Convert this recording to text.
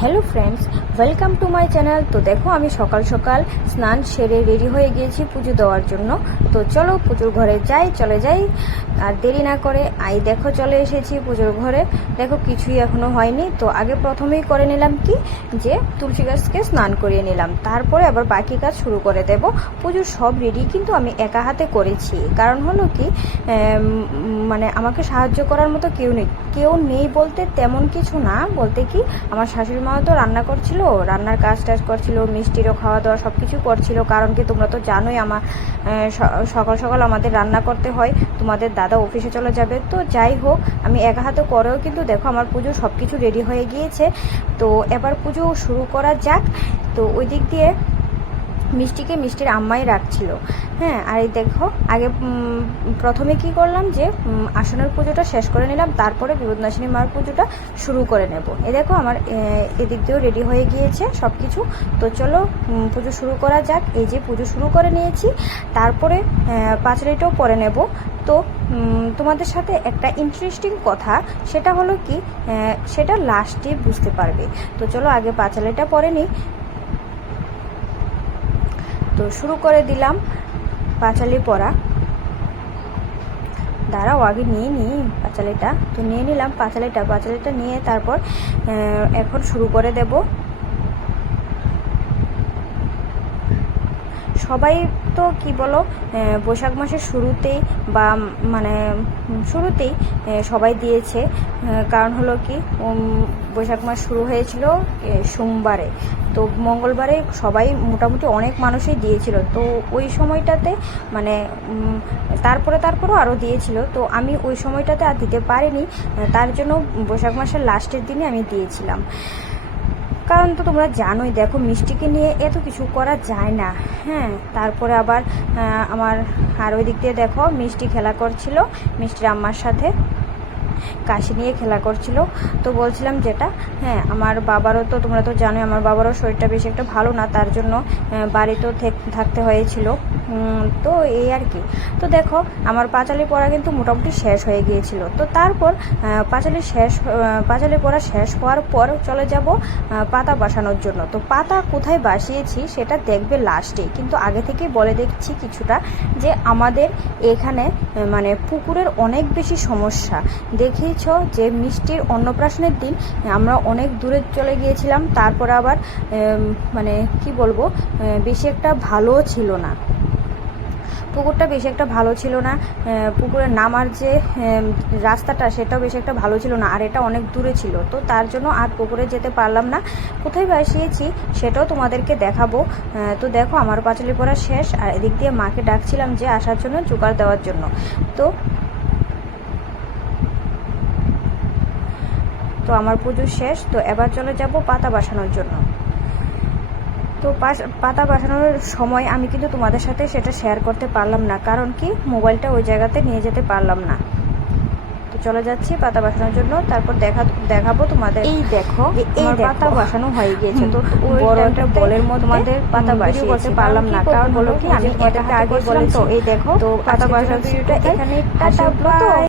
Hello friends, welcome to my channel. তো দেখো আমি সকাল সকাল স্নান সেরে রেডি হয়ে গিয়েছি পুজো দেওয়ার জন্য। তো চলো পুজোর ঘরে চলে যাই আর দেরি না করে। দেখো চলে এসেছি পুজোর ঘরে। দেখো কিছুই এখনো হয়নি, তো আগে প্রথমেই করে নিলাম কি যে তুলসী গাছকে স্নান করিয়ে নিলাম, তারপরে আবার বাকি কাজ শুরু করে দেব। পুজোর সব রেডি কিন্তু আমি একা হাতে করেছি, কারণ হলো কি মানে আমাকে সাহায্য করার মতো কেউ নেই বলতে তেমন কিছু না, বলতে কি আমার শাশুড়ি মাও তো রান্না করছিল, রান্নার কাজ টাজ করছিল, মিষ্টিরও খাওয়া দাওয়া সব কিছু করছিল। কারণ কি তোমরা তো জানোই আমার সকাল সকাল আমাদের রান্না করতে হয়, তোমাদের দাদা অফিসে চলে যাবে। তো যাই হোক, আমি একা হাতে করেও কিন্তু দেখো আমার পুজো সব কিছু রেডি হয়ে গিয়েছে। তো এবার পুজো শুরু করা যাক। তো ওই দিক দিয়ে মিষ্টির আম্মাই রাখছিল। হ্যাঁ, আর এই দেখো আগে প্রথমে কি করলাম যে আসনের পুজোটা শেষ করে নিলাম, তারপরে বিপদনাশিনী মার পুজোটা শুরু করে নেব। এই দেখো আমার এদিক দিয়েও রেডি হয়ে গিয়েছে সব কিছু। তো চলো পুজো শুরু করা যাক। এই যে পুজো শুরু করে নিয়েছি, তারপরে পাঁচালিটাও পরে নেব। তো তোমাদের সাথে একটা ইন্টারেস্টিং কথা, সেটা হলো কি সেটা লাস্টে বুঝতে পারবে। তো চলো আগে পাঁচালিটা পরে নিই। তো শুরু করে দিলাম পাঁচালি পরা। দাঁড়াও আগে নিয়ে নিই পাঁচালিটা। তো নিয়ে নিলাম পাঁচালিটা নিয়ে তারপর এখন শুরু করে দেব। সবাই তো কি বলো, বৈশাখ মাসের শুরুতেই বা মানে শুরুতেই সবাই দিয়েছে। কারণ হলো কি বৈশাখ মাস শুরু হয়েছিল সোমবারে, তো মঙ্গলবারে সবাই মোটামুটি অনেক মানুষই দিয়েছিল। তো ওই সময়টাতে মানে তারপরেও আরও দিয়েছিল। তো আমি ওই সময়টাতে আর দিতে পারিনি, তার জন্য বৈশাখ মাসের লাস্টের দিনে আমি দিয়েছিলাম। কারণ তো তোমরা জানোই, দেখো মিষ্টিকে নিয়ে এত কিছু করা যায় না। হ্যাঁ, তারপরে আবার আমার আর ওই দিক দিয়ে দেখো মিষ্টি খেলা করছিল মিষ্টির আম্মার সাথে, কাশি নিয়ে খেলা করছিল। তো বলছিলাম যেটা, হ্যাঁ আমার বাবারও তো তোমরা তো জানোই আমার বাবারও শরীরটা বেশি একটা ভালো না, তার জন্য বাড়িতেও থাকতে হয়েছিল। তো এই আর কি। তো দেখো আমার পাঁচালি পড়া কিন্তু মোটামুটি শেষ হয়ে গিয়েছিল। তো তারপর পাঁচালি পড়া শেষ হওয়ার পর চলে যাব পাতা বসানোর জন্য। তো পাতা কোথায় বসিয়েছি সেটা দেখবে লাস্টে, কিন্তু আগে থেকেই বলে দেখছি কিছুটা, যে আমাদের এখানে মানে পুকুরের অনেক বেশি সমস্যা। দেখেইছ যে মিষ্টির অন্নপ্রাশনের দিন আমরা অনেক দূরে চলে গিয়েছিলাম, তারপর আবার মানে কি বলবো, বেশি একটা ভালোও ছিল না পুকুরটা, বেশি একটা ভালো ছিল না। পুকুরে নামার যে রাস্তাটা সেটাও বেশি একটা ভালো ছিল না, আর এটা অনেক দূরে ছিল। তো তার জন্য আর পুকুরে যেতে পারলাম না। কোথায় বসিয়েছি সেটাও তোমাদেরকে দেখাবো। তো দেখো আমার পাঁচালি পড়া শেষ, আর এদিক দিয়ে মাকে ডাকছিলাম যে আসার জন্য, জোগাড় দেওয়ার জন্য। তো আমার পুজো শেষ। তো এবার চলে যাব পাতা বসানোর জন্য। তো পাতা বসানোর সময় আমি কিন্তু তোমাদের সাথে সেটা শেয়ার করতে পারলাম না, কারণ কি মোবাইলটা ওই জায়গাতে নিয়ে যেতে পারলাম না। তো চলে যাচ্ছি পাতা বসানোর জন্য, তারপর দেখাবো তোমাদের। এই দেখো এই পাতা বসানো হয়ে গিয়েছে। তো বড় একটা বলের মধ্যে তোমাদের পাতা বসিয়ে করতে পারলাম না, কারণ হলো কি আমি এটাকে আগে বলেছি। তো এই দেখো তো পাতা বসানোর ভিডিওটা এখানে টাটা বাই।